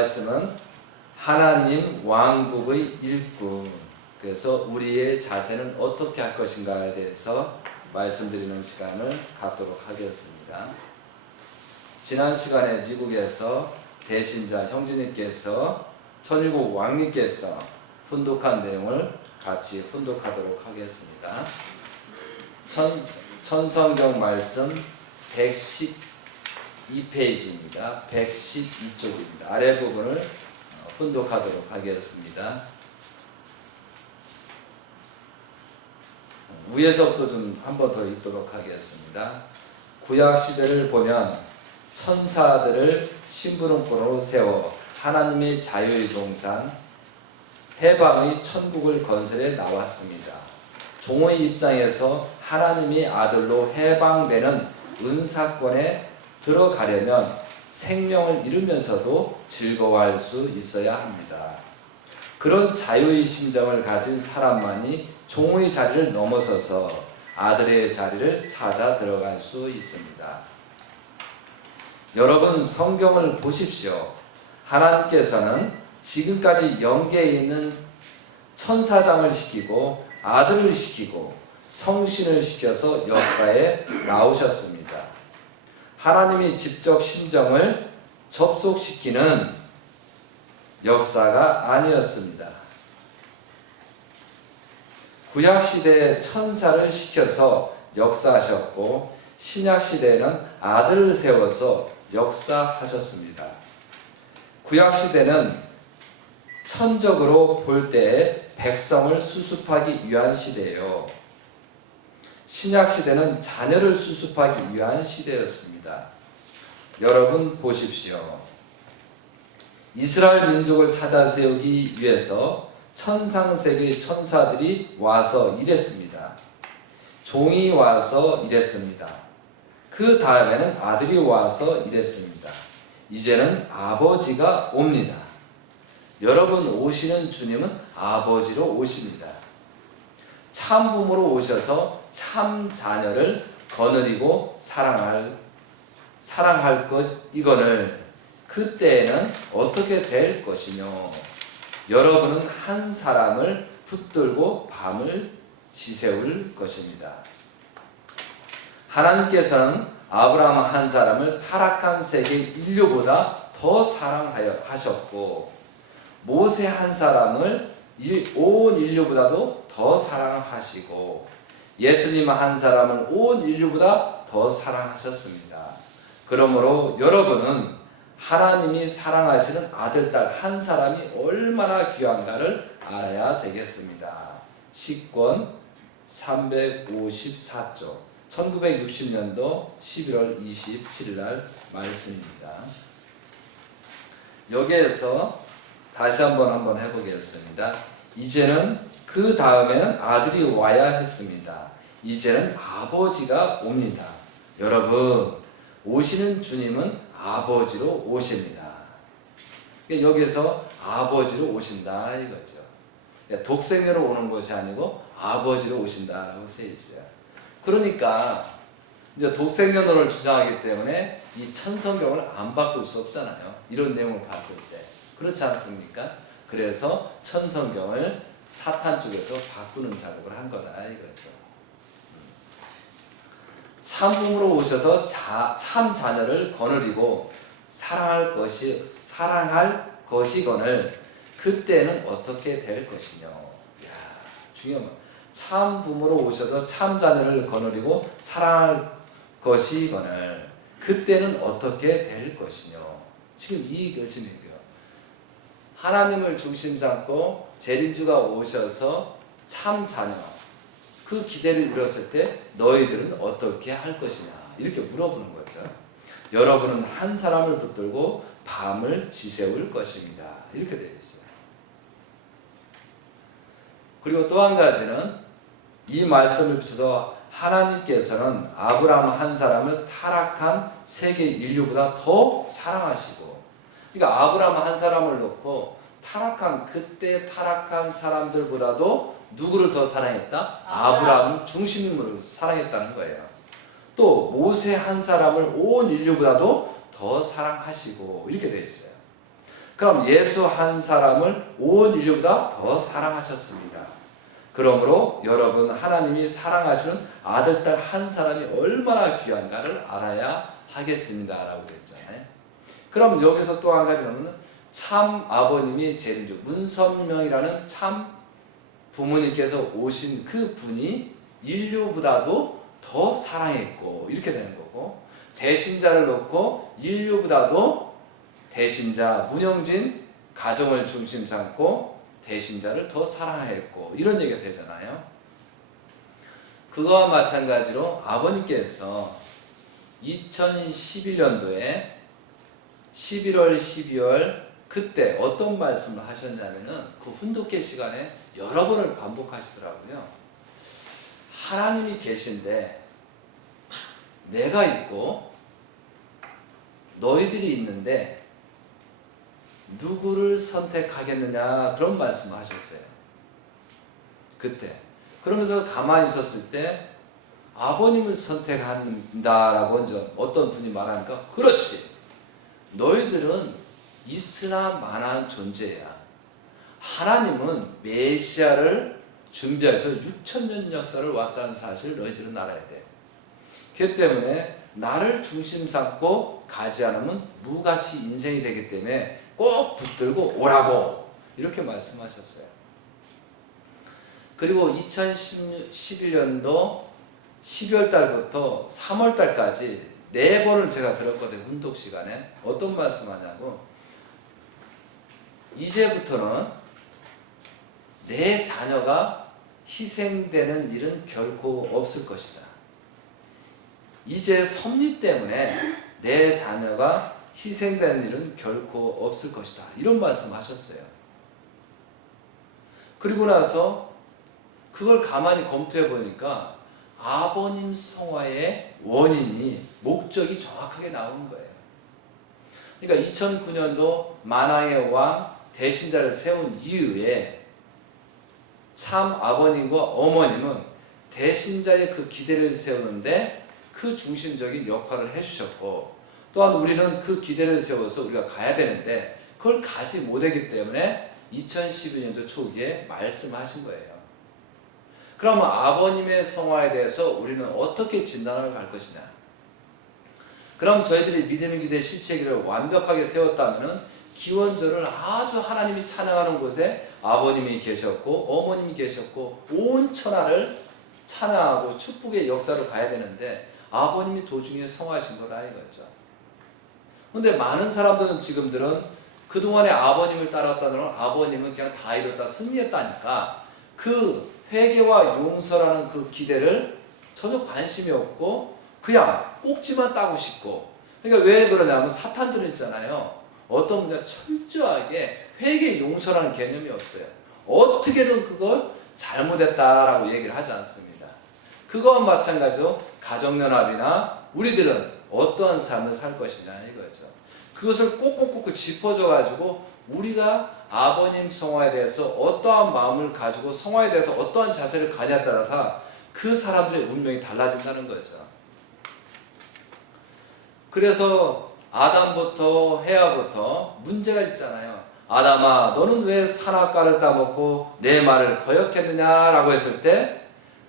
말씀은 하나님 왕국의 일꾼, 그래서 우리의 자세는 어떻게 할 것인가에 대해서 말씀드리는 시간을 갖도록 하겠습니다. 지난 시간에 미국에서 대신자 형제님께서 천일국 왕님께서 훈독한 내용을 같이 훈독하도록 하겠습니다. 천성경 말씀 112페이지입니다. 112쪽입니다. 아래 부분을 훈독하도록 하겠습니다. 위에서부터 좀 한 번 더 읽도록 하겠습니다. 구약 시대를 보면 천사들을 심부름꾼으로 세워 하나님의 자유의 동산 해방의 천국을 건설해 나왔습니다. 종의 입장에서 하나님의 아들로 해방되는 은사권에 들어가려면 생명을 잃으면서도 즐거워할 수 있어야 합니다. 그런 자유의 심정을 가진 사람만이 종의 자리를 넘어서서 아들의 자리를 찾아 들어갈 수 있습니다. 여러분, 성경을 보십시오. 하나님께서는 지금까지 영계에 있는 천사장을 시키고 아들을 시키고 성신을 시켜서 역사에 나오셨습니다. 하나님이 직접 심정을 접속시키는 역사가 아니었습니다. 구약시대에 천사를 시켜서 역사하셨고 신약시대에는 아들을 세워서 역사하셨습니다. 구약시대는 천적으로 볼 때에 백성을 수습하기 위한 시대예요. 신약시대는 자녀를 수습하기 위한 시대였습니다. 여러분 보십시오. 이스라엘 민족을 찾아 세우기 위해서 천상세계의 천사들이 와서 일했습니다. 종이 와서 일했습니다. 그 다음에는 아들이 와서 일했습니다. 이제는 아버지가 옵니다. 여러분 오시는 주님은 아버지로 오십니다. 참 부모로 오셔서 참 자녀를 거느리고 사랑할 이거를 그때에는 어떻게 될 것이뇨? 여러분은 한 사람을 붙들고 밤을 지새울 것입니다. 하나님께서는 아브라함 한 사람을 타락한 세계 인류보다 더 사랑하셨고 모세 한 사람을 온 인류보다도 더 사랑하시고 예수님 한 사람을 온 인류보다 더 사랑하셨습니다. 그러므로 여러분은 하나님이 사랑하시는 아들, 딸 한 사람이 얼마나 귀한가를 알아야 되겠습니다. 시권 354쪽 1960년도 11월 27일 날 말씀입니다. 여기에서 다시 한번 해보겠습니다. 이제는 그 다음에는 아들이 와야 했습니다. 이제는 아버지가 옵니다. 여러분, 오시는 주님은 아버지로 오십니다. 여기서 아버지로 오신다 이거죠. 독생녀로 오는 것이 아니고 아버지로 오신다라고 써 있어요. 그러니까 이제 독생녀론을 주장하기 때문에 이 천성경을 안 바꿀 수 없잖아요. 이런 내용을 봤을 때. 그렇지 않습니까? 그래서 천성경을 사탄 쪽에서 바꾸는 작업을 한 거다 이거죠. 참부모로 오셔서 참 자녀를 거느리고 사랑할 것이거늘 그때는 어떻게 될 것이뇨? 중요한 거. 참부모로 오셔서 참 자녀를 거느리고 사랑할 것이거늘 그때는 어떻게 될 것이뇨? 지금 이 것입니다. 하나님을 중심 잡고 재림주가 오셔서 참 자녀 그 기대를 이뤘을 때 너희들은 어떻게 할 것이냐 이렇게 물어보는 거죠. 여러분은 한 사람을 붙들고 밤을 지새울 것입니다. 이렇게 되어 있어요. 그리고 또 한 가지는 이 말씀을 비춰서 하나님께서는 아브라함 한 사람을 타락한 세계 인류보다 더 사랑하시고, 그러니까 아브라함 한 사람을 놓고 그때 타락한 사람들보다도 누구를 더 사랑했다? 아브라함 중심인물을 사랑했다는 거예요. 또 모세 한 사람을 온 인류보다도 더 사랑하시고 이렇게 되어 있어요. 그럼 예수 한 사람을 온 인류보다 더 사랑하셨습니다. 그러므로 여러분 하나님이 사랑하시는 아들, 딸 한 사람이 얼마나 귀한가를 알아야 하겠습니다. 라고 됐잖아요. 그럼 여기서 또 한 가지 나오면 참 아버님이 재림주 문선명이라는 참 부모님께서 오신 그 분이 인류보다도 더 사랑했고 이렇게 되는 거고, 대신자를 놓고 인류보다도 대신자 문영진 가정을 중심 삼고 대신자를 더 사랑했고 이런 얘기가 되잖아요. 그거와 마찬가지로 아버님께서 2011년도에 11월 12월 그때 어떤 말씀을 하셨냐면은 그 훈독회 시간에 여러 번을 반복하시더라고요. 하나님이 계신데 내가 있고 너희들이 있는데 누구를 선택하겠느냐 그런 말씀을 하셨어요. 그때. 그러면서 가만히 있었을 때 아버님을 선택한다라고 어떤 분이 말하니까 그렇지. 너희들은 있으나 마나한 존재야. 하나님은 메시아를 준비해서 6,000년 역사를 왔다는 사실을 너희들은 알아야 돼. 그렇기 때문에 나를 중심 삼고 가지 않으면 무가치 인생이 되기 때문에 꼭 붙들고 오라고 이렇게 말씀하셨어요. 그리고 2011년도 12월 달부터 3월 달까지 4번을 제가 들었거든요. 훈독 시간에. 어떤 말씀하냐고, 이제부터는 내 자녀가 희생되는 일은 결코 없을 것이다. 이제 섭리 때문에 내 자녀가 희생되는 일은 결코 없을 것이다. 이런 말씀 하셨어요. 그리고 나서 그걸 가만히 검토해 보니까 아버님 성화의 원인이 목적이 정확하게 나오는 거예요. 그러니까 2009년도 만왕의 왕 대신자를 세운 이후에 참 아버님과 어머님은 대신자의 그 기대를 세우는데 그 중심적인 역할을 해주셨고, 또한 우리는 그 기대를 세워서 우리가 가야 되는데 그걸 가지 못하기 때문에 2012년도 초기에 말씀하신 거예요. 그러면 아버님의 성화에 대해서 우리는 어떻게 진단을 갈 것이냐? 그럼 저희들이 믿음의 기대 실체기를 완벽하게 세웠다면 기원전을 아주 하나님이 찬양하는 곳에 아버님이 계셨고 어머님이 계셨고 온 천하를 찬양하고 축복의 역사로 가야 되는데 아버님이 도중에 성화하신 거다 이거죠. 근데 많은 사람들은 지금들은 그동안에 아버님을 따랐다는 아버님은 그냥 다 이뤘다 승리했다니까 그 회개와 용서라는 그 기대를 전혀 관심이 없고 그냥 꼭지만 따고 싶고, 그러니까 왜 그러냐면 사탄들은 있잖아요. 어떤 분야 철저하게 회개 용서라는 개념이 없어요. 어떻게든 그걸 잘못했다라고 얘기를 하지 않습니다. 그거와 마찬가지로 가정연합이나 우리들은 어떠한 삶을 살 것이냐 이거죠. 그것을 꼭꼭꼭 짚어줘 가지고 우리가 아버님 성화에 대해서 어떠한 마음을 가지고 성화에 대해서 어떠한 자세를 가냐에 따라서 그 사람들의 운명이 달라진다는 거죠. 그래서 아담부터 헤아부터 문제가 있잖아요. 아담아 너는 왜 산악과를 따먹고 내 말을 거역했느냐라고 했을 때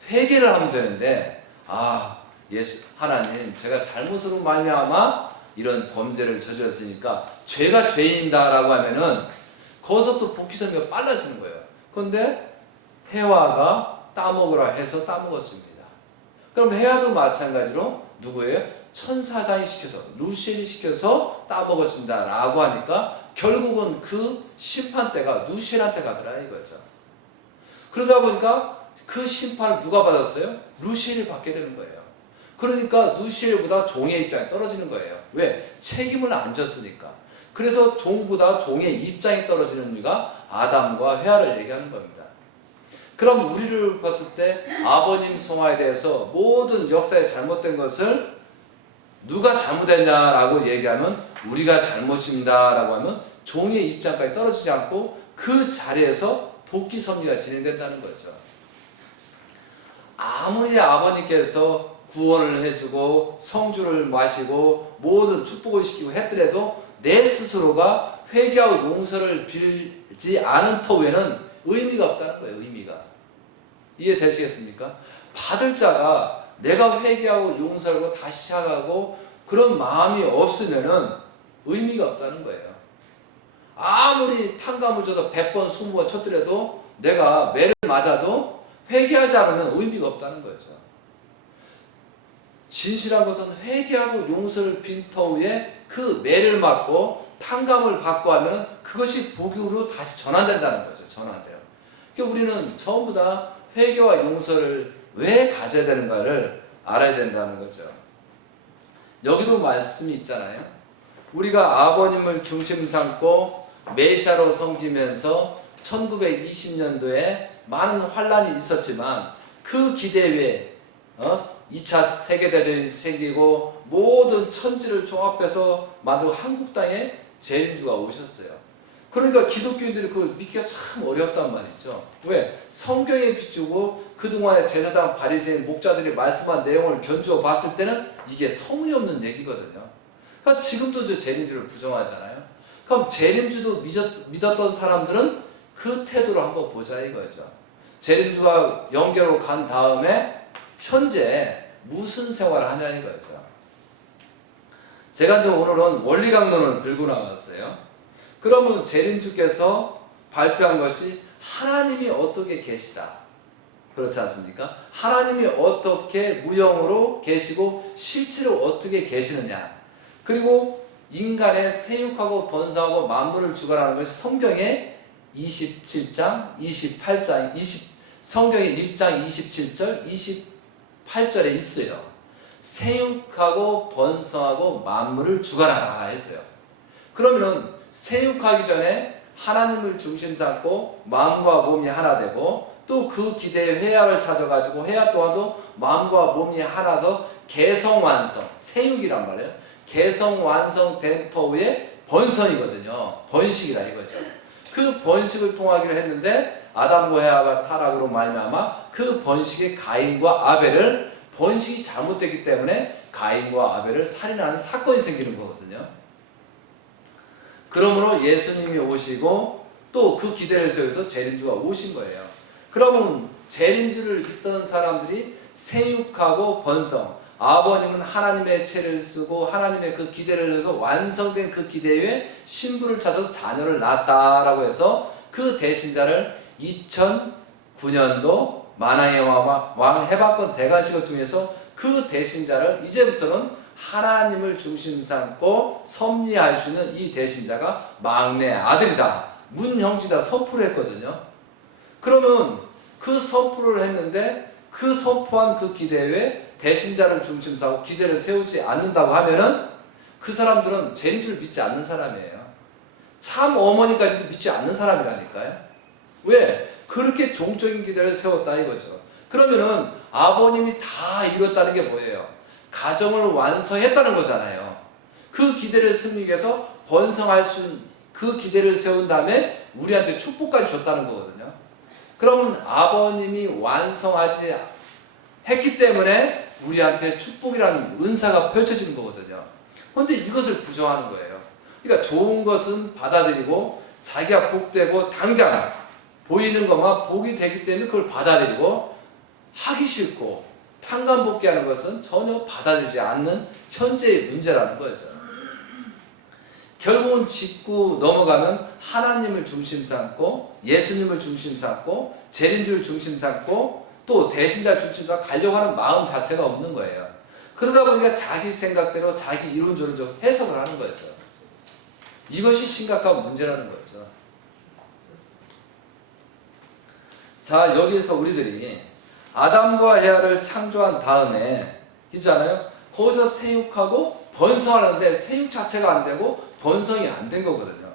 회개를 하면 되는데 예수 하나님 제가 잘못으로 말미암아 이런 범죄를 저질렀으니까 죄가 죄인다라고 하면은 거기서 또 복귀선미가 빨라지는 거예요. 그런데 해와가 따먹으라 해서 따먹었습니다. 그럼 해와도 마찬가지로 누구예요? 천사장이 시켜서 루시엘이 시켜서 따먹었습니다 라고 하니까 결국은 그 심판대가 루시엘한테 가더라 이거죠. 그러다 보니까 그 심판을 누가 받았어요? 루시엘이 받게 되는 거예요. 그러니까 루시엘보다 종의 입장이 떨어지는 거예요. 왜? 책임을 안 졌으니까. 그래서 종보다 종의 입장이 떨어지는 이유가 아담과 헤아를 얘기하는 겁니다. 그럼 우리를 봤을 때 아버님 성화에 대해서 모든 역사에 잘못된 것을 누가 잘못했냐라고 얘기하면 우리가 잘못입니다 라고 하면 종의 입장까지 떨어지지 않고 그 자리에서 복귀 섭리가 진행된다는 거죠. 아무리 아버님께서 구원을 해주고 성주를 마시고 모든 축복을 시키고 했더라도 내 스스로가 회개하고 용서를 빌지 않은 터에는 의미가 없다는 거예요. 의미가. 이해되시겠습니까? 받을 자가 내가 회개하고 용서하고 다시 시작하고 그런 마음이 없으면은 의미가 없다는 거예요. 아무리 탕감을 줘도 100번 20번 쳤더라도 내가 매를 맞아도 회개하지 않으면 의미가 없다는 거죠. 진실한 것은 회개하고 용서를 빈 터에 그 매를 맞고 탕감을 받고 하면 그것이 복으로 다시 전환된다는 거죠. 전환돼요. 그러니까 우리는 전부 다 회개와 용서를 왜 가져야 되는가를 알아야 된다는 거죠. 여기도 말씀이 있잖아요. 우리가 아버님을 중심 삼고 메시아로 섬기면서 1920년도에 많은 환란이 있었지만 그 기대 외에 2차 세계대전이 생기고 모든 천지를 종합해서 만든 한국 땅에 재림주가 오셨어요. 그러니까 기독교인들이 그걸 믿기가 참 어려웠단 말이죠. 왜? 성경에 비추고 그동안의 제사장 바리새인 목자들이 말씀한 내용을 견주어 봤을 때는 이게 터무니없는 얘기거든요. 그러니까 지금도 저 재림주를 부정하잖아요. 그럼 재림주도 믿었던 사람들은 그 태도를 한번 보자 이거죠. 재림주가 영계로 간 다음에 현재 무슨 생활을 하냐 이거죠. 제가 이제 오늘은 원리강론을 들고 나왔어요. 그러면 재림주께서 발표한 것이 하나님이 어떻게 계시다. 그렇지 않습니까? 하나님이 어떻게 무형으로 계시고 실제로 어떻게 계시느냐. 그리고 인간의 생육하고 번성하고 만물을 주관하는 것이 성경의 27장, 28장, 성경의 1장 27절, 28절에 있어요. 생육하고 번성하고 만물을 주관하라 했어요. 그러면은 생육하기 전에 하나님을 중심 삼고 마음과 몸이 하나 되고 또 그 기대에 회화를 찾아가지고 회화 또한도 마음과 몸이 하나서 개성완성, 생육이란 말이에요. 개성완성된 터에 번성이거든요. 번식이라 이거죠. 그 번식을 통하기로 했는데 아담과 헤아가 타락으로 말미암아 그 번식의 가인과 아벨을 번식이 잘못됐기 때문에 가인과 아벨을 살인하는 사건이 생기는 거거든요. 그러므로 예수님이 오시고 또 그 기대를 세워서 재림주가 오신 거예요. 그러면 재림주를 믿던 사람들이 생육하고 번성, 아버님은 하나님의 채를 쓰고 하나님의 그 기대를 해서 완성된 그 기대에 신부를 찾아서 자녀를 낳았다라고 해서 그 대신자를 2009년도 만왕의 왕 해방권 대관식을 통해서 그 대신자를 이제부터는 하나님을 중심 삼고 섭리할 수 있는 이 대신자가 막내 아들이다. 문형지다 선포를 했거든요. 그러면 그 선포를 했는데 그 선포한 그 기대에 대신자를 중심 삼고 기대를 세우지 않는다고 하면은 그 사람들은 재림주를 믿지 않는 사람이에요. 참 어머니까지도 믿지 않는 사람이라니까요. 왜? 그렇게 종적인 기대를 세웠다 이거죠. 그러면은 아버님이 다 이뤘다는 게 뭐예요? 가정을 완성했다는 거잖아요. 그 기대를 승리하기 위해서 번성할 수 그 기대를 세운 다음에 우리한테 축복까지 줬다는 거거든요. 그러면 아버님이 완성하지 했기 때문에 우리한테 축복이라는 은사가 펼쳐지는 거거든요. 그런데 이것을 부정하는 거예요. 그러니까 좋은 것은 받아들이고 자기가 복되고 당장 보이는 것만 복이 되기 때문에 그걸 받아들이고 하기 싫고 탕감복귀하는 것은 전혀 받아들이지 않는 현재의 문제라는 거죠. 결국은 짚고 넘어가면 하나님을 중심 삼고 예수님을 중심 삼고 재림주를 중심 삼고 또 대신자 중심 삼고 가려고 하는 마음 자체가 없는 거예요. 그러다 보니까 자기 생각대로 자기 이론적으로 좀 해석을 하는 거죠. 이것이 심각한 문제라는 거죠. 자, 여기서 우리들이 아담과 헤아를 창조한 다음에 있잖아요. 거기서 생육하고 번성하는데 생육 자체가 안 되고 번성이 안 된 거거든요.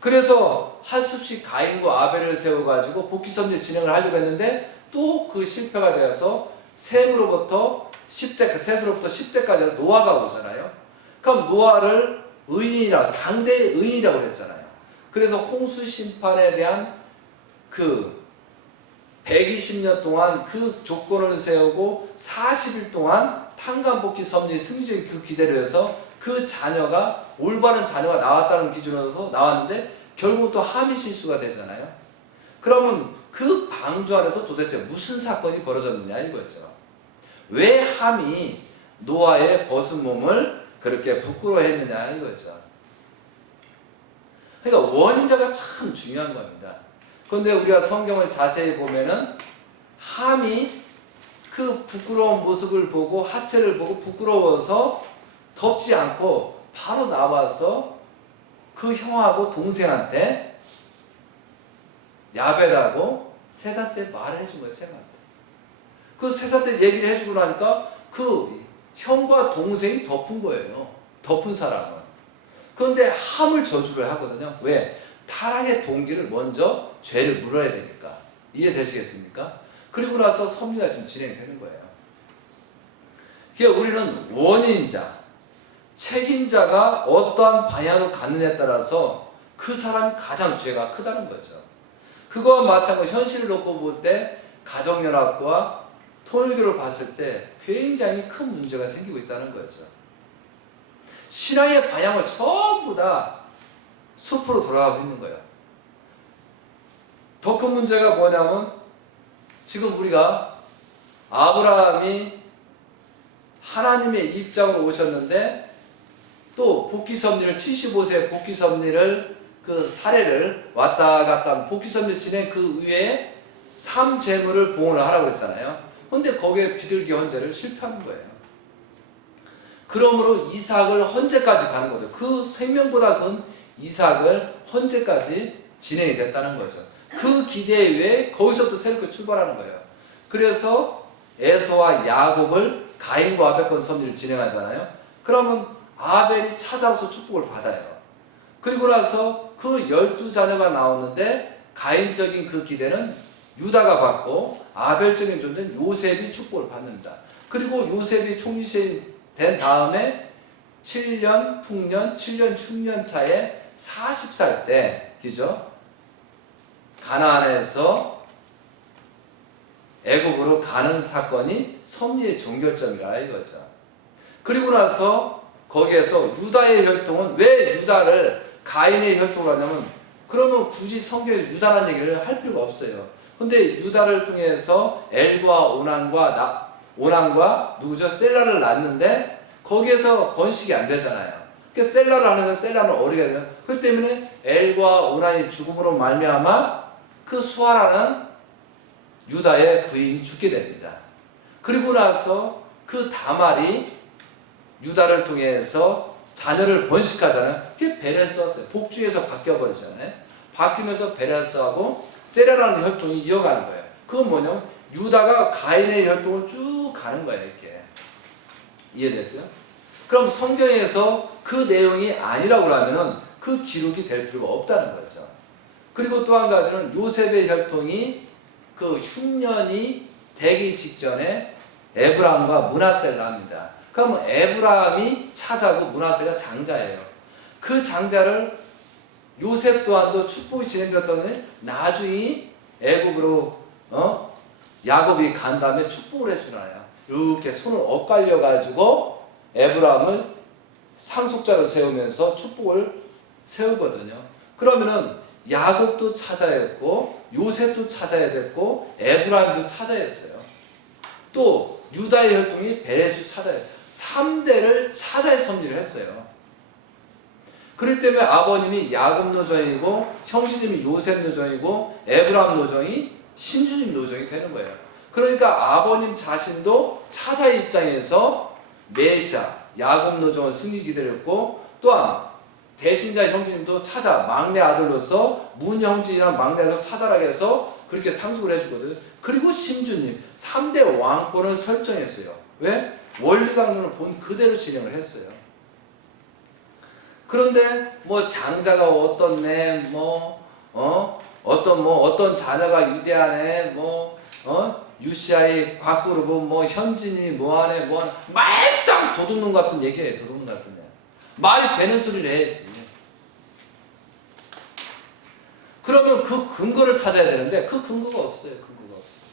그래서 할 수 없이 가인과 아벨을 세워가지고 복귀섭리 진행을 하려고 했는데 또 그 실패가 되어서 셈으로부터 10대, 셋으로부터 10대까지 노아가 오잖아요. 그럼 노아를 의인이라고, 당대의 의인이라고 그랬잖아요. 그래서 홍수 심판에 대한 그 120년 동안 그 조건을 세우고 40일 동안 탕감복귀 섭리 승리적인 그 기대를 해서 그 자녀가 올바른 자녀가 나왔다는 기준으로서 나왔는데 결국 또 함이 실수가 되잖아요. 그러면 그 방주 안에서 도대체 무슨 사건이 벌어졌느냐 이거죠. 왜 함이 노아의 벗은 몸을 그렇게 부끄러워했느냐 이거죠. 그러니까 원인자가 참 중요한 겁니다. 그런데 우리가 성경을 자세히 보면은 함이 그 부끄러운 모습을 보고 하체를 보고 부끄러워서 덮지 않고 바로 나와서 그 형하고 동생한테 야벳하고 셋한테 말을 해준 거예요. 셋한테. 그 셋한테 얘기를 해주고 나니까 그 형과 동생이 덮은 거예요. 덮은 사람은. 그런데 함을 저주를 하거든요. 왜? 타락의 동기를 먼저 죄를 물어야 되니까. 이해되시겠습니까? 그리고 나서 섭리가 지금 진행되는 거예요. 그러니까 우리는 원인자, 책임자가 어떠한 방향으로 갔느냐에 따라서 그 사람이 가장 죄가 크다는 거죠. 그거와 마찬가지로 현실을 놓고 볼 때 가정연합과 통일교를 봤을 때 굉장히 큰 문제가 생기고 있다는 거죠. 신앙의 방향을 전부 다 숲으로 돌아가고 있는 거예요. 더 큰 문제가 뭐냐면 지금 우리가 아브라함이 하나님의 입장으로 오셨는데 또 복귀섭리를 75세 복귀섭리를 그 사례를 왔다 갔다 복귀섭리 진행 그 위에 3재물을 봉헌을 하라고 했잖아요. 그런데 거기에 비둘기 헌제를 실패하는 거예요. 그러므로 이삭을 헌제까지 가는 거죠. 그 생명보다 큰 이삭을 헌제까지 진행이 됐다는 거죠. 그 기대에 의해 거기서 또 새롭게 출발하는 거예요. 그래서 에서와 야곱을 가인과 아벨 건 섭리를 진행하잖아요. 그러면 아벨이 찾아와서 축복을 받아요. 그리고 나서 그 12자녀가 나오는데 가인적인 그 기대는 유다가 받고 아벨적인 존재는 요셉이 축복을 받는다. 그리고 요셉이 총리시 된 다음에 7년 풍년, 7년 흉년 차에 40살 때, 그죠? 가나안에서 애굽으로 가는 사건이 섭리의 종결점이라 이거죠. 그리고 나서 거기에서 유다의 혈통은 왜 유다를 가인의 혈통으로 하냐면 그러면 굳이 성경에 유다라는 얘기를 할 필요가 없어요. 근데 유다를 통해서 엘과 오난과 누구죠? 셀라를 낳는데 거기에서 번식이 안 되잖아요. 그러니까 셀라를 하는데 셀라는 어리게 돼요. 그 때문에 엘과 오난이 죽음으로 말미암아 그 수아라는 유다의 부인이 죽게 됩니다. 그리고 나서 그 다말이 유다를 통해서 자녀를 번식하잖아요. 그게 베레스였어요. 복중에서 바뀌어버리잖아요. 바뀌면서 베레스하고 세라라는 혈통이 이어가는 거예요. 그건 뭐냐면 유다가 가인의 혈통을 쭉 가는 거예요. 이렇게. 이해됐어요? 그럼 성경에서 그 내용이 아니라고 하면은 그 기록이 될 필요가 없다는 거죠. 그리고 또 한 가지는 요셉의 혈통이 그 흉년이 되기 직전에 에브라함과 므낫세를 합니다. 그러면 에브라함이 차자고 므낫세가 장자예요. 그 장자를 요셉 또한도 축복이 진행되었더니 나중에 애굽으로 야곱이 간 다음에 축복을 해주나요. 이렇게 손을 엇갈려 가지고 에브라함을 상속자로 세우면서 축복을 세우거든요. 그러면은 야곱도 찾아야 했고 요셉도 찾아야 됐고 에브라임도 찾아야 했어요. 또 유다의 혈통이 베레스 찾아야 했어요. 3대를 찾아야 섭리를 했어요. 그렇기 때문에 아버님이 야곱 노정이고 형제님이 요셉 노정이고 에브라임 노정이 신주님 노정이 되는 거예요. 그러니까 아버님 자신도 차자의 입장에서 메시아 야곱 노정을 승리 기다렸고 또한 대신자 형제님도 찾아 막내 아들로서 문 형제이란 막내 아들로 찾아라 해서 그렇게 상속을 해주거든요. 그리고 신주님 3대 왕권을 설정했어요. 왜? 원리강론을 본 그대로 진행을 했어요. 그런데 뭐 장자가 어떻네 어떤 자녀가 유대하네 유시아의 곽그룹은 현진이 뭐하네 말짱 도둑놈 같은 얘기예요. 도둑놈 같은 얘기. 말이 되는 소리를 해야지. 그러면 그 근거를 찾아야 되는데 그 근거가 없어요. 근거가 없어요.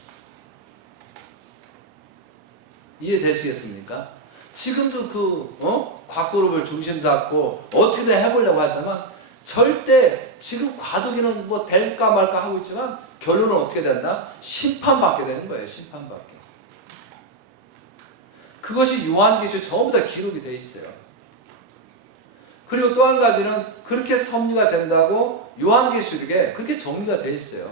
이해되시겠습니까? 지금도 곽그룹을 중심 잡고 어떻게든 해보려고 하지만 절대 지금 과도기는 뭐 될까 말까 하고 있지만 결론은 어떻게 된다? 심판받게 되는 거예요. 심판받게. 그것이 요한계시에 전부 다 기록이 돼 있어요. 그리고 또 한 가지는 그렇게 섭리가 된다고 요한계시록에 그렇게 정리가 돼 있어요.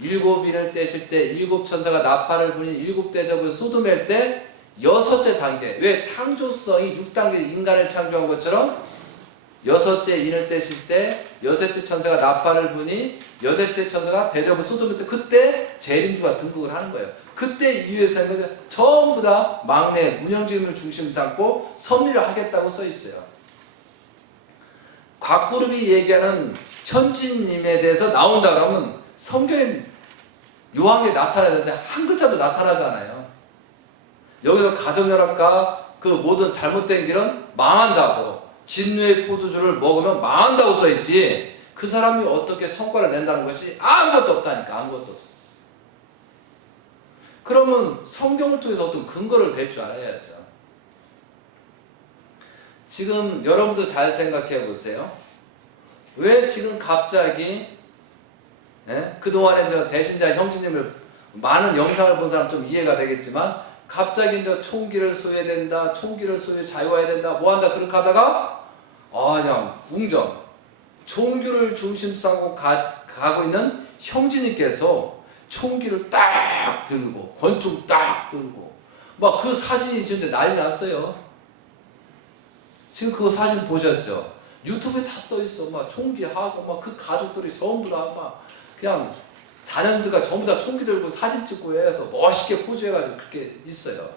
7인을 떼실 때 7천사가 나팔을 부니 7대접을 쏟아낼 때 6째 단계. 왜 창조성이 6단계 인간을 창조한 것처럼 6째 인을 떼실 때 6째 천사가 나팔을 부니 8째 천사가 대접을 쏟아낼 때 그때 재림주가 등극을 하는 거예요. 그때 이후에서는 전부 다 막내 문영진을 중심 삼고 섭리를 하겠다고 써 있어요. 곽그룹이 얘기하는 현진님에 대해서 나온다 그러면 성경에 요한계에 나타나야 되는데 한 글자도 나타나지 않아요. 여기서 가정연합과 그 모든 잘못된 길은 망한다고, 진노의 포도주를 먹으면 망한다고 써있지 그 사람이 어떻게 성과를 낸다는 것이 아무것도 없다니까. 아무것도 없어. 그러면 성경을 통해서 어떤 근거를 댈 줄 알아야죠. 지금 여러분도 잘 생각해 보세요. 왜 지금 갑자기 그동안에 저 대신자 형제님을 많은 영상을 본 사람 좀 이해가 되겠지만 갑자기 이제 총기를 소유해야 된다, 총기를 자유해야 된다, 뭐 한다 그렇게 하다가 그냥 궁정 총기를 중심 삼고 가고 있는 형제님께서 총기를 딱 들고 권총 딱 들고 막 그 사진이 진짜 난리 났어요. 지금 그거 사진 보셨죠? 유튜브에 다 떠 있어. 막 총기하고 막 그 가족들이 전부 다 막 그냥 자녀들과 전부 다 총기 들고 사진 찍고 해서 멋있게 포즈해가지고 그렇게 있어요.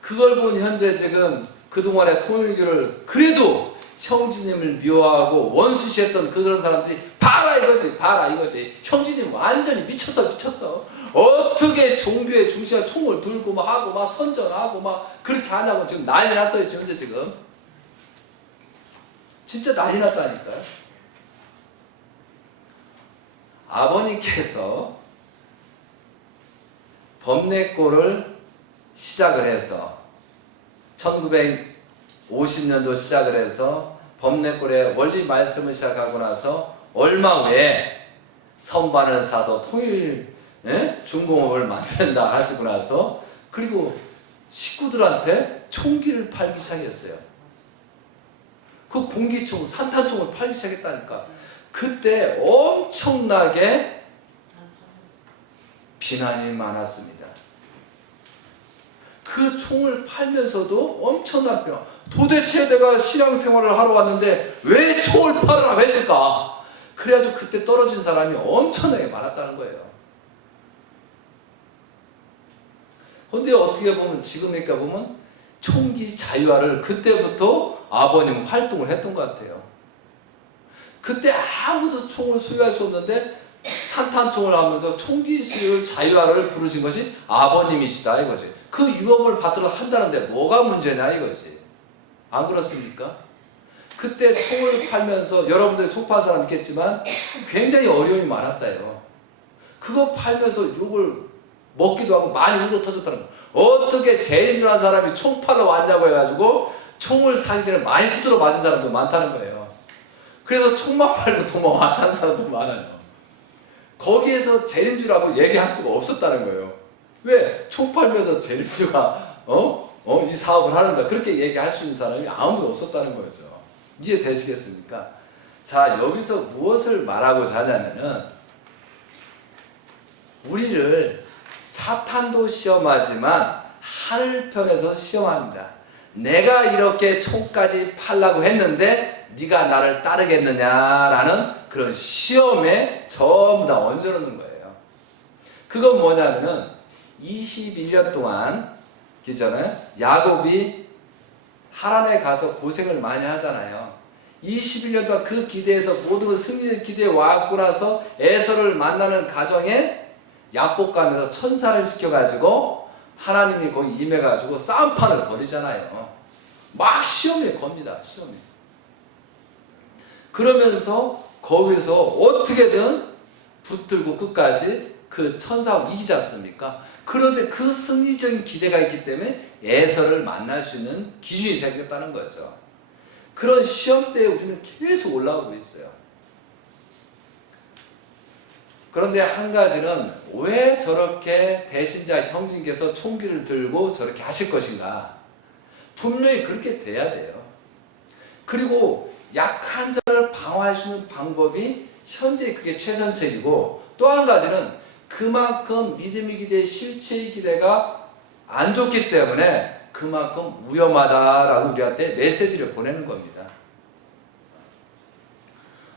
그걸 본 현재 지금 그동안의 통일교를 그래도 형제님을 미워하고 원수시했던 그런 사람들이 봐라 이거지. 형제님 완전히 미쳤어. 어떻게 종교의 중심에 총을 들고 막 하고 막 선전하고 막 그렇게 하냐고 지금 난리 났어요. 현재 지금 진짜 난리 났다니까요. 아버님께서 법례고를 시작을 해서 1950년도 시작을 해서 법례골의 원리 말씀을 시작하고 나서 얼마 후에 선반을 사서 통일 중공업을 만든다 하시고 나서 그리고 식구들한테 총기를 팔기 시작했어요. 그 공기총, 산탄총을 팔기 시작했다니까. 그때 엄청나게 비난이 많았습니다. 그 총을 팔면서도 엄청난 비난. 도대체 내가 신앙생활을 하러 왔는데 왜 총을 팔으라고 했을까? 그래가지고 그때 떨어진 사람이 엄청나게 많았다는 거예요. 근데 어떻게 보면 지금에 보면 총기 자유화를 그때부터 아버님 활동을 했던 것 같아요. 그때 아무도 총을 소유할 수 없는데 산탄총을 하면서 총기 수요 자유화를 부르신 것이 아버님이시다 이거지. 그 유업을 받도록 한다는데 뭐가 문제냐 이거지. 안 그렇습니까? 그때 총을 팔면서 여러분들 총 파는 사람 있겠지만 굉장히 어려움이 많았다요. 그거 팔면서 욕을 먹기도 하고 많이 웃어 터졌다는 거예요. 어떻게 재림주한 사람이 총 팔러 왔냐고 해가지고 총을 사기 전에 많이 두드러 맞은 사람도 많다는 거예요. 그래서 총만 팔고 도망왔다는 사람도 많아요. 거기에서 재림주라고 얘기할 수가 없었다는 거예요. 왜? 총 팔면서 재림주가 이 사업을 하는다 그렇게 얘기할 수 있는 사람이 아무도 없었다는 거죠. 이해되시겠습니까? 자, 여기서 무엇을 말하고자 하냐면은 우리를 사탄도 시험하지만 하늘편에서 시험합니다. 내가 이렇게 총까지 팔라고 했는데 네가 나를 따르겠느냐라는 그런 시험에 전부 다 얹어놓는 거예요. 그건 뭐냐면은 21년 동안 야곱이 하란에 가서 고생을 많이 하잖아요. 21년 동안 그 기대에서 모든 승리의 기대에 와갖고 나서 에서를 만나는 가정에 약복가면서 천사를 시켜가지고 하나님이 거기 임해가지고 싸움판을 벌이잖아요. 막 시험에 겁니다. 시험에. 그러면서 거기서 어떻게든 붙들고 끝까지 그 천사하고 이기지 않습니까? 그런데 그 승리적인 기대가 있기 때문에 에서를 만날 수 있는 기준이 생겼다는 거죠. 그런 시험 때에 우리는 계속 올라오고 있어요. 그런데 한 가지는 왜 저렇게 대신자 형제께서 총기를 들고 저렇게 하실 것인가? 분명히 그렇게 돼야 돼요. 그리고 약한 자를 방어할 수 있는 방법이 현재 그게 최선책이고, 또 한 가지는 그만큼 믿음의 기대, 실체의 기대가 안 좋기 때문에 그만큼 위험하다라고 우리한테 메시지를 보내는 겁니다.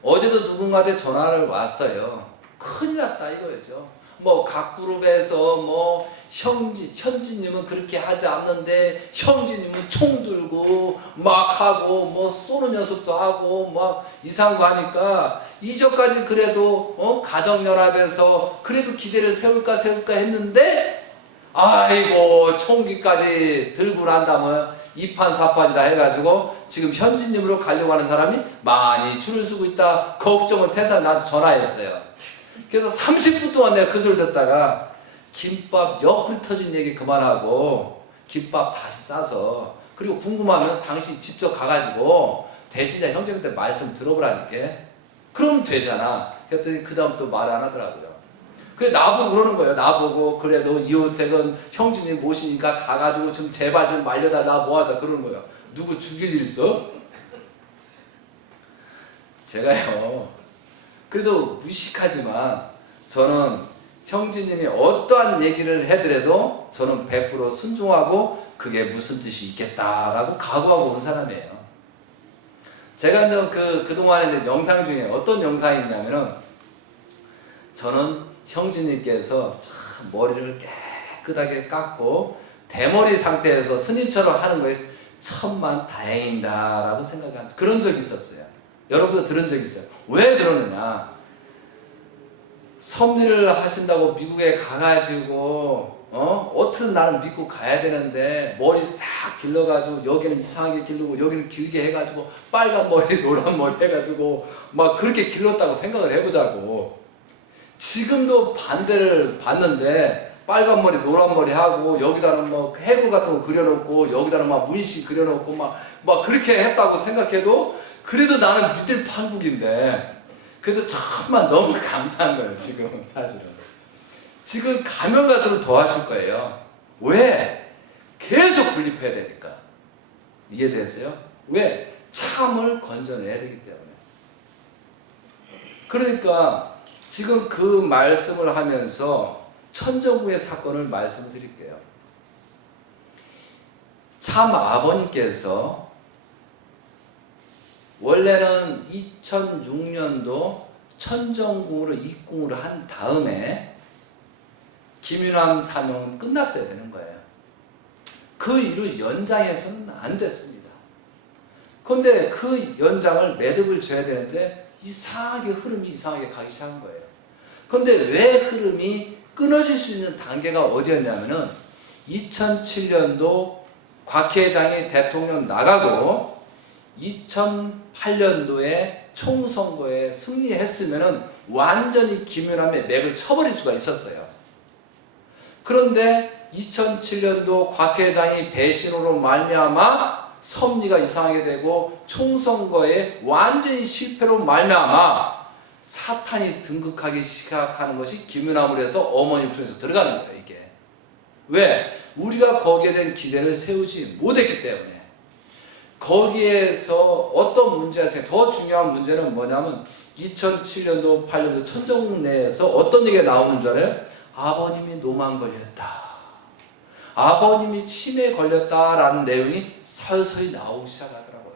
어제도 누군가한테 전화를 왔어요. 큰일 났다 이거죠. 뭐 각 그룹에서 뭐 현지님은 그렇게 하지 않는데 형제님은 총 들고 막 하고 뭐 쏘는 연습도 하고 막 이상한 거 하니까 이전까지 그래도 가정연합에서 그래도 기대를 세울까 했는데, 아이고 총기까지 들고 난다면 2판 4판이다 해가지고 지금 현지님으로 가려고 하는 사람이 많이 줄을 서고 있다 걱정을 해서 난 전화했어요. 그래서 30분 동안 내가 그 소리 듣다가 김밥 옆을 터진 얘기 그만하고 김밥 다시 싸서, 그리고 궁금하면 당신 직접 가가지고 대신자 형제한테 말씀 들어보라니까. 그럼 되잖아. 그랬더니 그 다음 또 말 안 하더라고요. 그래 나보고 그러는 거예요. 나보고 그래도 이호택은 형제님 모시니까 가가지고 좀 제발 좀 말려달라 뭐하다 그러는 거예요. 누구 죽일 일 있어? 제가요 그래도 무식하지만 저는 형제님이 어떠한 얘기를 해더라도 저는 100% 순종하고 그게 무슨 뜻이 있겠다라고 각오하고 온 사람이에요. 제가 이제 그동안에 이제 영상 중에 어떤 영상이 있냐면은, 저는 형제님께서 참 머리를 깨끗하게 깎고 대머리 상태에서 스님처럼 하는 거에 천만 다행이다라고 생각한 그런 적이 있었어요. 여러분도 들은 적 있어요. 왜 그러느냐? 섭리를 하신다고 미국에 가가지고 어떻든 나는 믿고 가야 되는데 머리 싹 길러가지고 여기는 이상하게 기르고 여기는 길게 해가지고 빨간 머리 노란 머리 해가지고 막 그렇게 길렀다고 생각을 해보자고. 지금도 반대를 받는데 빨간 머리 노란 머리 하고 여기다는 뭐 해골 같은 거 그려놓고 여기다는 막 문신 그려놓고 막 그렇게 했다고 생각해도 그래도 나는 믿을 판국인데, 그래도 정말 너무 감사한 거예요. 지금 사실은 지금 가면 갈수록 더 하실 거예요. 왜? 계속 분립해야 되니까. 이해되세요? 왜? 참을 건져내야 되기 때문에. 그러니까 지금 그 말씀을 하면서 천정구의 사건을 말씀드릴게요. 참 아버님께서 원래는 2006년도 천정궁으로 입궁을 한 다음에 김윤환 사명은 끝났어야 되는 거예요. 그 이후 연장해서는 안 됐습니다. 그런데 그 연장을 매듭을 줘야 되는데 흐름이 이상하게 가기 시작한 거예요. 그런데 왜 흐름이 끊어질 수 있는 단계가 어디였냐면은 2007년도 곽 회장이 대통령 나가고 2008년도에 총선거에 승리했으면은 완전히 김윤환의 맥을 쳐버릴 수가 있었어요. 그런데 2007년도 곽 회장이 배신으로 말미암아 섭리가 이상하게 되고 총선거에 완전히 실패로 말미암아 사탄이 등극하기 시작하는 것이 김윤환으로 해서 어머니를 통해서 들어가는 거예요. 이게 왜? 우리가 거기에 대한 기대를 세우지 못했기 때문에. 거기에서 어떤 문제가 생겨, 더 중요한 문제는 뭐냐면 2007년도 8년도 천정궁 내에서 어떤 얘기가 나오는 줄 알아요? 아버님이 노만 걸렸다, 아버님이 치매에 걸렸다라는 내용이 서서히 나오기 시작하더라고요.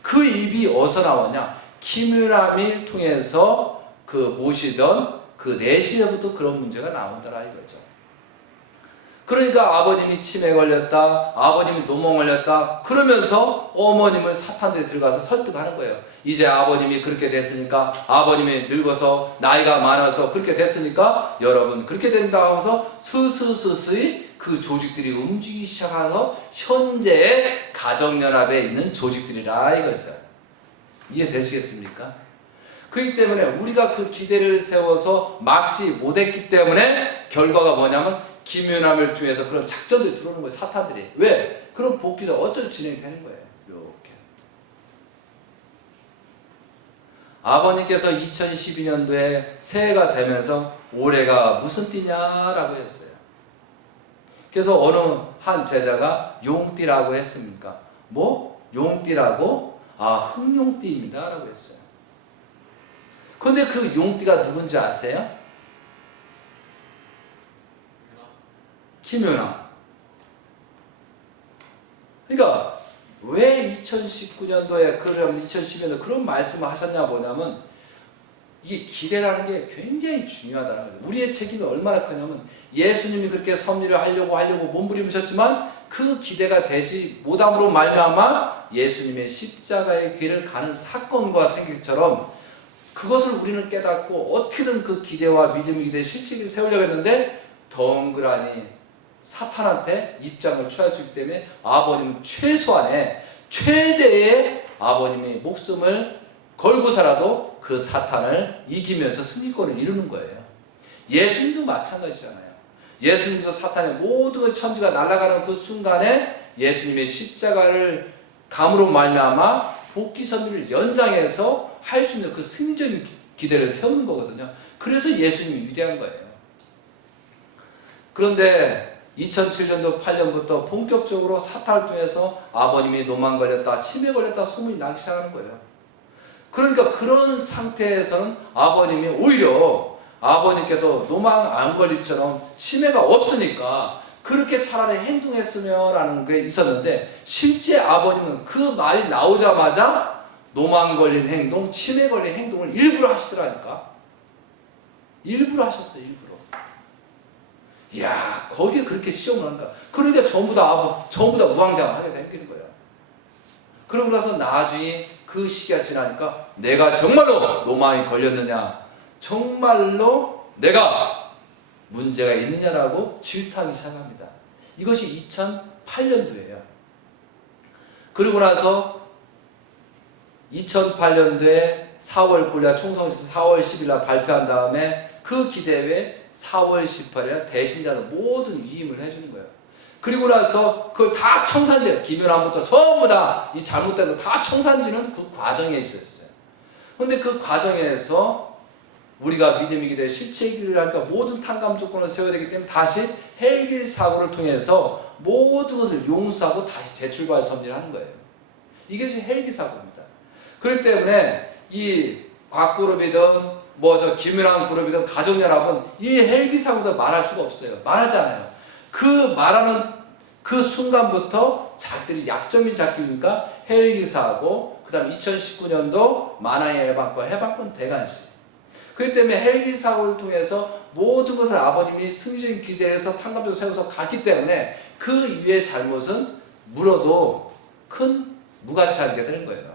그 입이 어디서 나오냐? 김윤환을 통해서 그 모시던 그 내시에부터 그런 문제가 나온다라 이거죠. 그러니까 아버님이 치매에 걸렸다, 아버님이 노망 걸렸다 그러면서 어머님을 사탄들이 들어가서 설득하는 거예요. 이제 아버님이 그렇게 됐으니까, 아버님이 늙어서 나이가 많아서 그렇게 됐으니까 여러분 그렇게 된다고 해서 스스스스히 그 조직들이 움직이기 시작해서 현재의 가정연합에 있는 조직들이라 이거죠. 이해되시겠습니까? 그렇기 때문에 우리가 그 기대를 세워서 막지 못했기 때문에 결과가 뭐냐면 기묘함을 통해서 그런 작전들이 들어오는 거예요. 사탄들이. 왜? 그런 복귀가 어쩌고 진행이 되는 거예요. 이렇게. 아버님께서 2012년도에 새해가 되면서 올해가 무슨 띠냐라고 했어요. 그래서 어느 한 제자가 용띠라고 했습니까? 뭐? 용띠라고? 아, 흑용띠입니다 라고 했어요. 근데 그 용띠가 누군지 아세요? 김연아. 그러니까 왜 2019년도에 그러면 2010년도에 그런 말씀을 하셨냐 뭐냐면 이게 기대라는 게 굉장히 중요하다는 거죠. 우리의 책임이 얼마나 크냐면 예수님이 그렇게 섭리를 하려고 몸부림으셨지만 그 기대가 되지 못함으로 말미암아 예수님의 십자가의 길을 가는 사건과 생각처럼 그것을 우리는 깨닫고 어떻게든 그 기대와 믿음의 기대 실직을 세우려고 했는데 덩그라니 사탄한테 입장을 취할 수 있기 때문에 아버님은 최소한의 최대의 아버님의 목숨을 걸고서라도 그 사탄을 이기면서 승리권을 이루는 거예요. 예수님도 마찬가지잖아요. 예수님도 사탄의 모든 천지가 날아가는 그 순간에 예수님의 십자가를 감으로 말미암아 복귀 섭리를 연장해서 할 수 있는 그 승리적인 기대를 세우는 거거든요. 그래서 예수님이 위대한 거예요. 그런데 2007년도 8년부터 본격적으로 사탄을 통해서 아버님이 노만 걸렸다, 치매 걸렸다 소문이 나기 시작하는 거예요. 그러니까 그런 상태에서는 아버님이 오히려 아버님께서 노만 안 걸릴처럼 치매가 없으니까 그렇게 차라리 행동했으면 라는 게 있었는데 실제 아버님은 그 말이 나오자마자 노만 걸린 행동, 치매 걸린 행동을 일부러 하시더라니까. 일부러 하셨어요. 일부러. 이야, 거기에 그렇게 시험을 하는가. 그러니까 전부 다 우왕좌왕하게 생기는 거예요. 그러고 나서 나중에 그 시기가 지나니까 내가 정말로 노망이 걸렸느냐, 정말로 내가 문제가 있느냐라고 질투하기 시작합니다. 이것이 2008년도예요. 그리고 나서 2008년도에 4월 9일 총성에서 4월 10일 날 발표한 다음에 그 기대회에 4월 18일 대신자들 모든 위임을 해주는 거예요. 그리고 나서 그걸 다 청산제, 김연아부터 전부 다 이 잘못된 거 다 청산지는 그 과정에 있었어요. 그런데 그 과정에서 우리가 믿음의 기대 실체기를 하니까 모든 탕감 조건을 세워야 되기 때문에 다시 헬기 사고를 통해서 모든 것을 용서하고 다시 재출발 섭리를 하는 거예요. 이것이 헬기 사고입니다. 그렇기 때문에 이 곽그룹이든 저 김연아 그룹이든 가정연합은 이 헬기 사고도 말할 수가 없어요. 말하지 않아요. 그 말하는 그 순간부터 자기들이 약점이 잡히니까 헬기 사고, 그 다음 2019년도 만화의 해방권, 해방권 대관식. 그렇기 때문에 헬기 사고를 통해서 모든 것을 아버님이 승리적인 기대에서 탕감적으로 세워서 갔기 때문에 그 이후의 잘못은 물어도 큰 무가치하게 되는 거예요.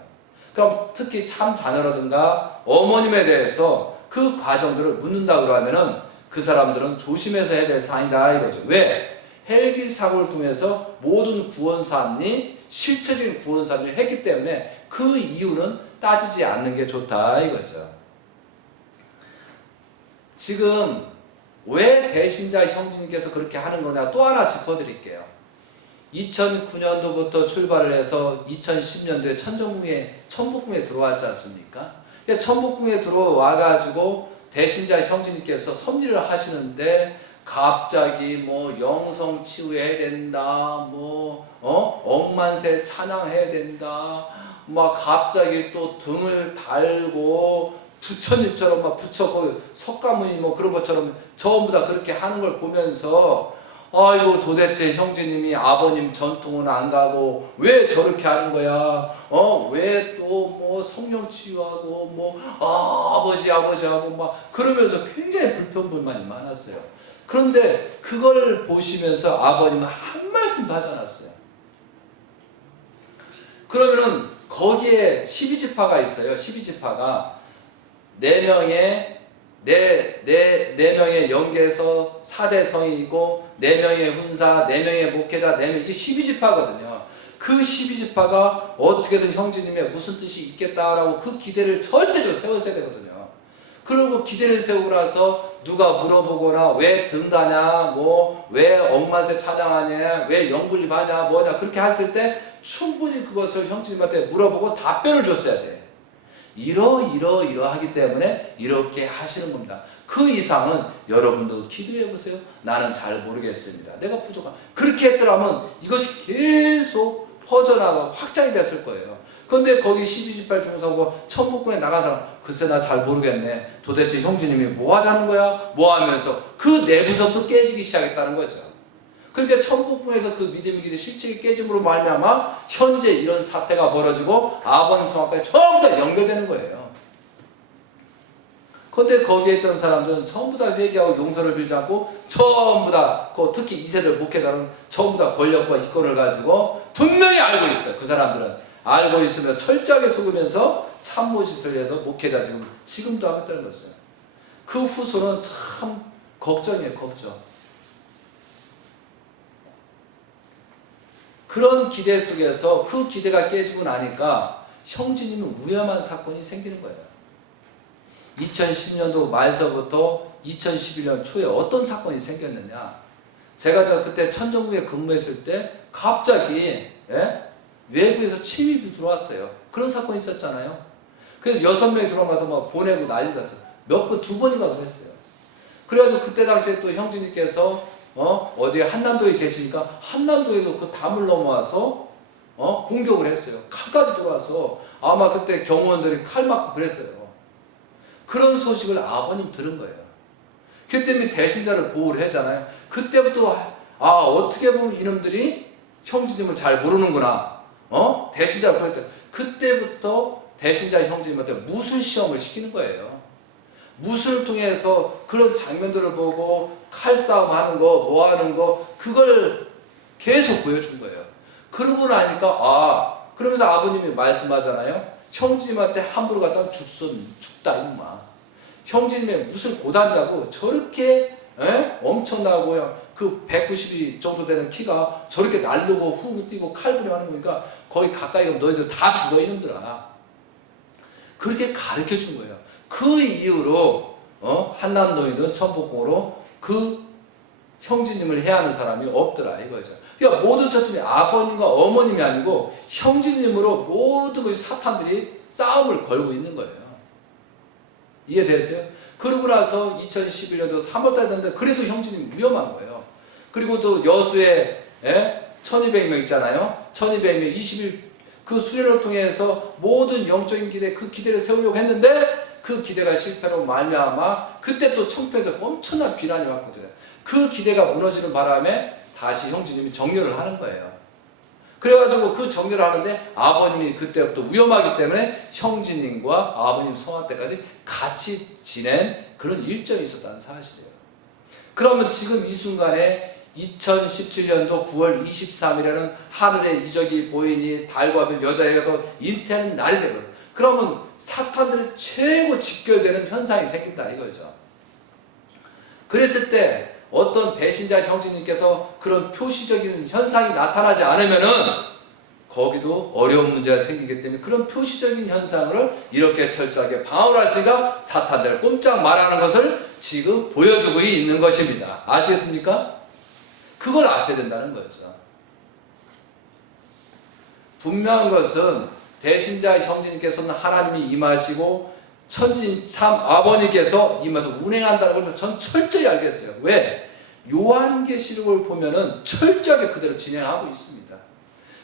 그럼 특히 참 자녀라든가 어머님에 대해서 그 과정들을 묻는다 그러면은 그 사람들은 조심해서 해야 될 사안이다 이거죠. 왜? 헬기 사고를 통해서 모든 구원사업이 실체적인 구원사업을 했기 때문에 그 이유는 따지지 않는 게 좋다 이거죠. 지금 왜 대신자 형제님께서 그렇게 하는 거냐 또 하나 짚어드릴게요. 2009년도부터 출발을 해서 2010년도에 천복궁에 들어왔지 않습니까? 천복궁에 들어와가지고 대신자 형제님께서 섭리를 하시는데 갑자기 영성 치유해야 된다, 억만세 찬양해야 된다, 갑자기 또 등을 달고 부처님처럼 부처 석가모니 그런 것처럼 전부 다 그렇게 하는 걸 보면서 아이고 도대체 형제님이 아버님 전통은 안 가고 왜 저렇게 하는 거야? 왜 또 성령 치유하고 아버지 하고 그러면서 굉장히 불평불만이 많았어요. 그런데 그걸 보시면서 아버님은 한 말씀도 하지 않았어요. 그러면은 거기에 12지파가 있어요. 12지파가 4명의 영계에서 4대 성이 있고 4명의 훈사, 4명의 목회자, 4명, 이게 12지파거든요. 그 12지파가 어떻게든 형제님의 무슨 뜻이 있겠다라고 그 기대를 절대적으로 세웠어야 되거든요. 그리고 기대를 세우고 나서 누가 물어보거나 왜 등가냐, 뭐 왜 억만세 찬양하냐, 왜 영불립하냐, 뭐냐 그렇게 할 때 충분히 그것을 형제님한테 물어보고 답변을 줬어야 돼. 이러하기 때문에 이렇게 하시는 겁니다. 그 이상은 여러분도 기도해 보세요. 나는 잘 모르겠습니다. 내가 부족한. 그렇게 했더라면 이것이 계속 퍼져나가 확장이 됐을 거예요. 근데 거기 12.18 중사고 천북군에 나간 사람, 글쎄 나 잘 모르겠네. 도대체 형제님이 뭐 하자는 거야? 뭐 하면서 그 내부서부터 깨지기 시작했다는 거죠. 그러니까 천북군에서 그 믿음의 기대 실체가 깨짐으로 말미암아 현재 이런 사태가 벌어지고 아버님 성화까지 전부 다 연결되는 거예요. 근데 거기에 있던 사람들은 전부 다 회개하고 용서를 빌지 않고 전부 다 특히 2세들 목회자는 전부 다 권력과 이권을 가지고 분명히 알고 있어요. 그 사람들은 알고 있으면 철저하게 속으면서 참모짓을 해서 목회자 지금도 하고 있다는 것이에요. 그 후손은 참 걱정이에요. 걱정. 그런 기대 속에서 그 기대가 깨지고 나니까 형제님은 위험한 사건이 생기는 거예요. 2010년도 말서부터 2011년 초에 어떤 사건이 생겼느냐. 제가 그때 천정부에 근무했을 때 갑자기 외부에서 침입이 들어왔어요. 그런 사건이 있었잖아요. 그래서 6명이 들어가서 막 보내고 난리가 났어요. 두 번인가 그랬어요. 그래가지고 그때 당시에 또 형제님께서 어디에 한남도에 계시니까 한남도에도 그 담을 넘어와서 공격을 했어요. 칼까지 들어와서 아마 그때 경호원들이 칼 맞고 그랬어요. 그런 소식을 아버님 들은 거예요. 그 때문에 대신자를 보호를 하잖아요. 그때부터 어떻게 보면 이놈들이 형제님을 잘 모르는구나. 대신자를 그랬대. 그때부터 대신자 형제님한테 무술 시험을 시키는 거예요. 무술을 통해서 그런 장면들을 보고 칼싸움 하는 거, 뭐 하는 거, 그걸 계속 보여준 거예요. 그러고 나니까, 그러면서 아버님이 말씀하잖아요. 형제님한테 함부로 갔다 죽다, 임마. 형제님의 무술 고단자고 저렇게, 엄청나고, 그 190이 정도 되는 키가 저렇게 날르고 후 뛰고 칼부림 하는 거니까 거의 가까이 가면 너희들 다 죽어, 이놈들아. 그렇게 가르쳐 준 거예요. 그 이후로 한남동이든 천북공으로 그 형제님을 해야 하는 사람이 없더라 이거죠. 그러니까 모든 처침이 아버님과 어머님이 아니고 형제님으로 모든 것이 사탄들이 싸움을 걸고 있는 거예요. 이해되세요? 그러고 나서 2011년도 3월달에 됐는데 그래도 형제님 위험한 거예요. 그리고 또 여수에 1200명 있잖아요. 1200명 20일 그 수련을 통해서 모든 영적인 기대, 그 기대를 세우려고 했는데 그 기대가 실패로 말미암아 그때 또 청평에서 엄청난 비난이 왔거든요. 그 기대가 무너지는 바람에 다시 형제님이 정렬을 하는 거예요. 그래가지고 그 정렬을 하는데 아버님이 그때부터 위험하기 때문에 형제님과 아버님 성화 때까지 같이 지낸 그런 일정이 있었다는 사실이에요. 그러면 지금 이 순간에 2017년도 9월 23일에는 하늘의 이적이 보이니 달과 별 여자에게서 잉태하는 날이 되거든요. 그러면 사탄들의 최고 집결되는 현상이 생긴다 이거죠. 그랬을 때 어떤 대신자 형제님께서 그런 표시적인 현상이 나타나지 않으면은 거기도 어려운 문제가 생기기 때문에 그런 표시적인 현상을 이렇게 철저하게 방어를 하시니까 사탄들 꼼짝 말하는 것을 지금 보여주고 있는 것입니다. 아시겠습니까? 그걸 아셔야 된다는 거죠. 분명한 것은 대신자 형제님께서는 하나님이 임하시고 천진 참 아버님께서 임해서 운행한다는 것을 전 철저히 알겠어요. 왜? 요한계시록을 보면은 철저하게 그대로 진행하고 있습니다.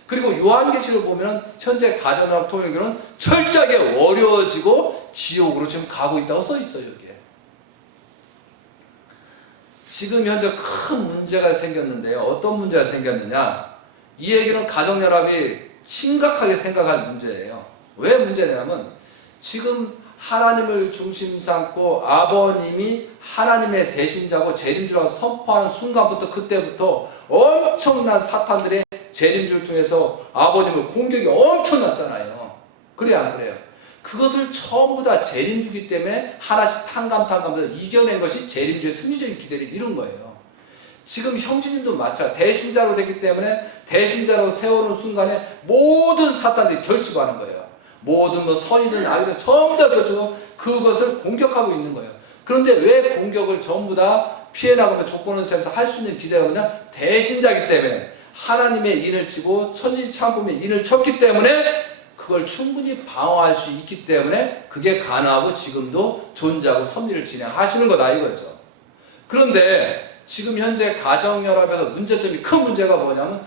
그리고 요한계시록을 보면은 현재 가정연합 통일교는 철저하게 어려워지고 지옥으로 지금 가고 있다고 써 있어요. 여기에. 지금 현재 큰 문제가 생겼는데요. 어떤 문제가 생겼느냐? 이 얘기는 가정연합이 심각하게 생각할 문제예요. 왜 문제냐면 지금 하나님을 중심 삼고 아버님이 하나님의 대신자고 재림주라고 선포하는 순간부터 그때부터 엄청난 사탄들의 재림주를 통해서 아버님을 공격이 엄청났잖아요. 그래요 안 그래요? 그것을 전부 다 재림주기 때문에 하나씩 탕감해서 이겨낸 것이 재림주의 승리적인 기대를 이룬 거예요. 지금 형제님도 마찬가지 대신자로 됐기 때문에 대신자로 세우는 순간에 모든 사탄들이 결집하는 거예요. 모든 선이든 악이든 전부 다 결집하고 그것을 공격하고 있는 거예요. 그런데 왜 공격을 전부 다 피해 나가면 조건을 세면서 할 수 있는 기대가 뭐냐? 대신자이기 때문에 하나님의 인을 치고 천지창조의 인을 쳤기 때문에 그걸 충분히 방어할 수 있기 때문에 그게 가능하고 지금도 존재하고 섭리를 진행하시는 거다 이거죠. 그런데 지금 현재 가정연합에서 문제점이 큰 문제가 뭐냐면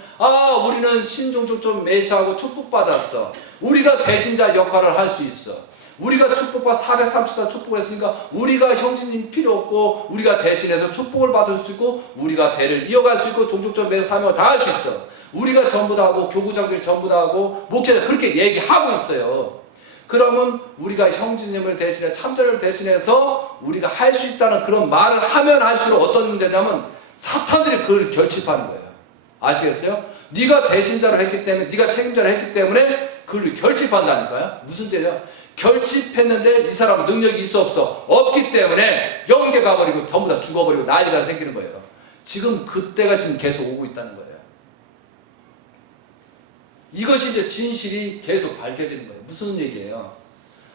우리는 신종족좀 메시하고 축복받았어. 우리가 대신자 역할을 할 수 있어. 우리가 축복받 434 축복했으니까 우리가 형제님 필요 없고 우리가 대신해서 축복을 받을 수 있고 우리가 대를 이어갈 수 있고 종족적 매사 사명을 다 할 수 있어. 우리가 전부 다 하고 교구장들이 전부 다 하고 목회자 그렇게 얘기하고 있어요. 그러면 우리가 형제님을 대신해 참전을 대신해서 우리가 할 수 있다는 그런 말을 하면 할수록 어떤 문제냐면 사탄들이 그걸 결집하는 거예요. 아시겠어요? 네가 대신자를 했기 때문에 네가 책임자를 했기 때문에 그걸 결집한다니까요. 무슨 뜻이냐? 결집했는데 이 사람은 능력이 있어 없어? 없기 때문에 영계 가버리고 전부 다 죽어버리고 난리가 생기는 거예요. 지금 그때가 지금 계속 오고 있다는 거예요. 이것이 이제 진실이 계속 밝혀지는 거예요. 무슨 얘기예요?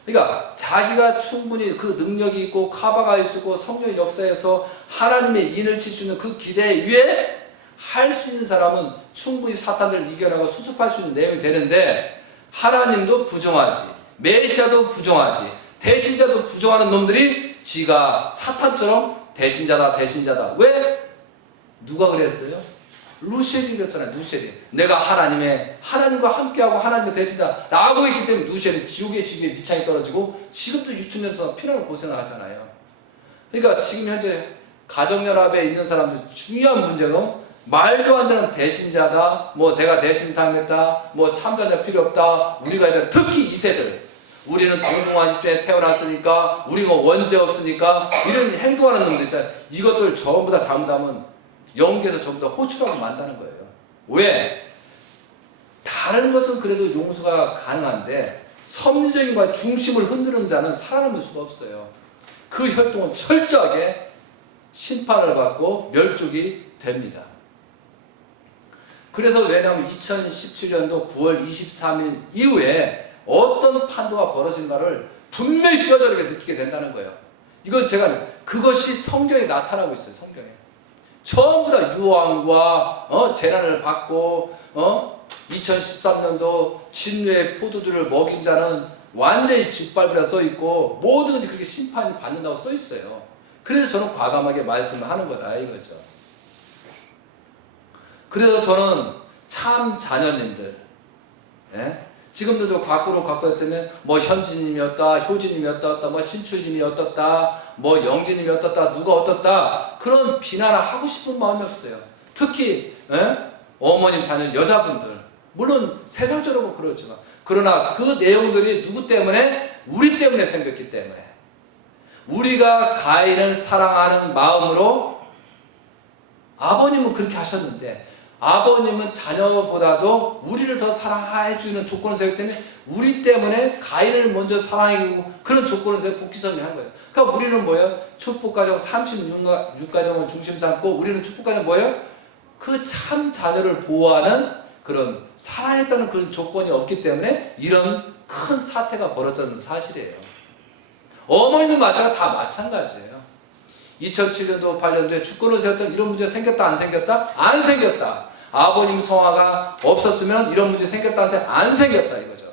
그러니까 자기가 충분히 그 능력이 있고 카바가 있고 성령의 역사에서 하나님의 인을 칠 수 있는 그 기대 위에 할 수 있는 사람은 충분히 사탄들을 이겨나가 수습할 수 있는 내용이 되는데 하나님도 부정하지 메시아도 부정하지 대신자도 부정하는 놈들이 지가 사탄처럼 대신자다 왜? 누가 그랬어요? 루시엘이 그랬잖아요. 루시엘이 내가 하나님과 함께하고 하나님과 대신자 라고 했기 때문에 루시엘이 지옥의 밑창이 떨어지고 지금도 유튜브에서 피나는 고생을 하잖아요. 그러니까 지금 현재 가정연합에 있는 사람들 중요한 문제는 말도 안 되는 대신자다 뭐 내가 대신 삶했다 뭐 참전자 필요 없다 우리가 이제 특히 2세들 우리는 동등한 집에 태어났으니까 우리가 원죄 없으니까 이런 행동하는 놈들 있잖아요. 이것들 전부 다 잘못하면 영계에서 전부 다 호출하고 만다는 거예요. 왜? 다른 것은 그래도 용서가 가능한데 섭리적인 것 중심을 흔드는 자는 살아남을 수가 없어요. 그 혈통은 철저하게 심판을 받고 멸족이 됩니다. 그래서 왜냐하면 2017년도 9월 23일 이후에 어떤 판도가 벌어진가를 분명히 뼈저리게 느끼게 된다는 거예요. 이건 제가 그것이 성경에 나타나고 있어요. 성경에 전부 다 유황과 재난을 받고 2013년도 진노의 포도주를 먹인 자는 완전히 짓밟으라 써 있고 모든 것이 그렇게 심판이 받는다고 써 있어요. 그래서 저는 과감하게 말씀을 하는 거다 이거죠. 그래서 저는 참 자녀님들 지금도 과거로 했다면 뭐 현진님이었다 효진님이었다 뭐 친출님이 어떻다 뭐 영진님이 어떻다 누가 어떻다 그런 비난을 하고 싶은 마음이 없어요. 특히 어머님 자녀 여자분들 물론 세상적으로 그렇지만 그러나 그 내용들이 누구 때문에? 우리 때문에 생겼기 때문에 우리가 가인을 사랑하는 마음으로 아버님은 그렇게 하셨는데 아버님은 자녀보다도 우리를 더 사랑해주는 조건을 세우기 때문에 우리 때문에 가인을 먼저 사랑하고 그런 조건을 세워 복귀섬이 한 거예요. 그러니까 우리는 뭐예요? 축복가정 36가정을 중심 삼고 우리는 축복가정 뭐예요? 그 참 자녀를 보호하는 그런 사랑했다는 그런 조건이 없기 때문에 이런 큰 사태가 벌어졌는 사실이에요. 어머니도 다 마찬가지예요. 2007년도 8년도에 주권을 세웠던 이런 문제가 생겼다 안 생겼다? 안 생겼다. 아버님 성화가 없었으면 이런 문제 생겼다 안 생겼다? 안 생겼다 이거죠.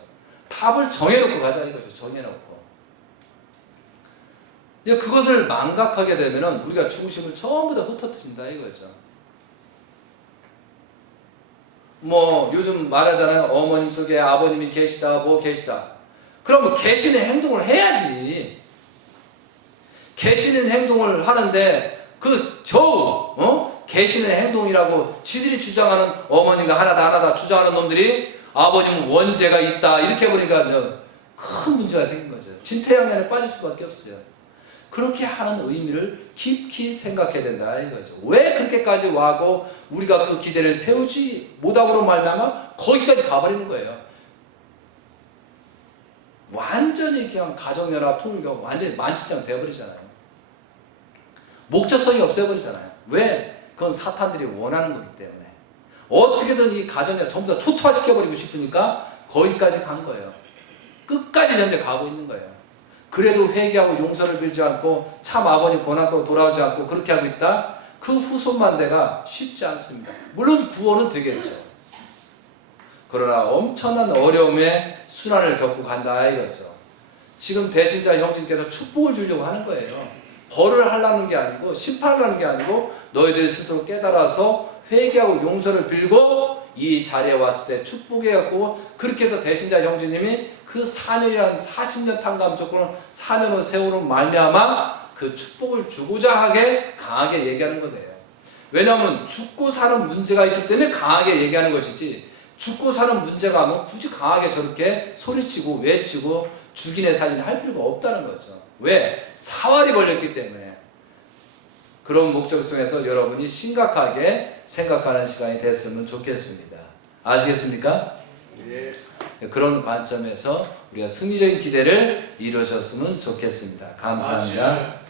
답을 정해놓고 가자 이거죠. 정해놓고. 그것을 망각하게 되면 우리가 중심을 전부 다 흩어뜨린다 이거죠. 뭐 요즘 말하잖아요. 어머님 속에 아버님이 계시다 뭐 계시다. 그러면 계시는 행동을 해야지. 계시는 행동을 하는데 계시는 행동이라고 지들이 주장하는 어머니가 하나다 주장하는 놈들이 아버님은 원죄가 있다 이렇게 보니까 큰 문제가 생긴 거죠. 진퇴양난에 빠질 수밖에 없어요. 그렇게 하는 의미를 깊이 생각해야 된다 이거죠. 왜 그렇게까지 와고 우리가 그 기대를 세우지 못함으로 말미암아 거기까지 가버리는 거예요. 완전히 그냥 가정연합 통일교가 완전히 만취장 되어버리잖아요. 목적성이 없어버리잖아요. 왜? 그건 사탄들이 원하는 거기 때문에 어떻게든 이 가정연합 전부 다 토토화시켜버리고 싶으니까 거기까지 간 거예요. 끝까지 현재 가고 있는 거예요. 그래도 회개하고 용서를 빌지 않고 참 아버님 권한고 돌아오지 않고 그렇게 하고 있다? 그 후손만 되가 쉽지 않습니다. 물론 구원은 되겠죠. 그러나 엄청난 어려움의 순환을 겪고 간다 이거죠. 지금 대신자 형제님께서 축복을 주려고 하는 거예요. 벌을 하려는 게 아니고 심판을 하는 게 아니고 너희들이 스스로 깨달아서 회개하고 용서를 빌고 이 자리에 왔을 때 축복해갖고 그렇게 해서 대신자 형제님이 그 4년이란 40년 탕감 조건을 4년을 세우는 말미암아 그 축복을 주고자 하게 강하게 얘기하는 거예요. 왜냐하면 죽고 사는 문제가 있기 때문에 강하게 얘기하는 것이지 죽고 사는 문제가 하면 굳이 강하게 저렇게 소리치고 외치고 죽이네 살리네 할 필요가 없다는 거죠. 왜? 사활이 걸렸기 때문에. 그런 목적 속에서 여러분이 심각하게 생각하는 시간이 됐으면 좋겠습니다. 아시겠습니까? 예. 그런 관점에서 우리가 승리적인 기대를 이루셨으면 좋겠습니다. 감사합니다.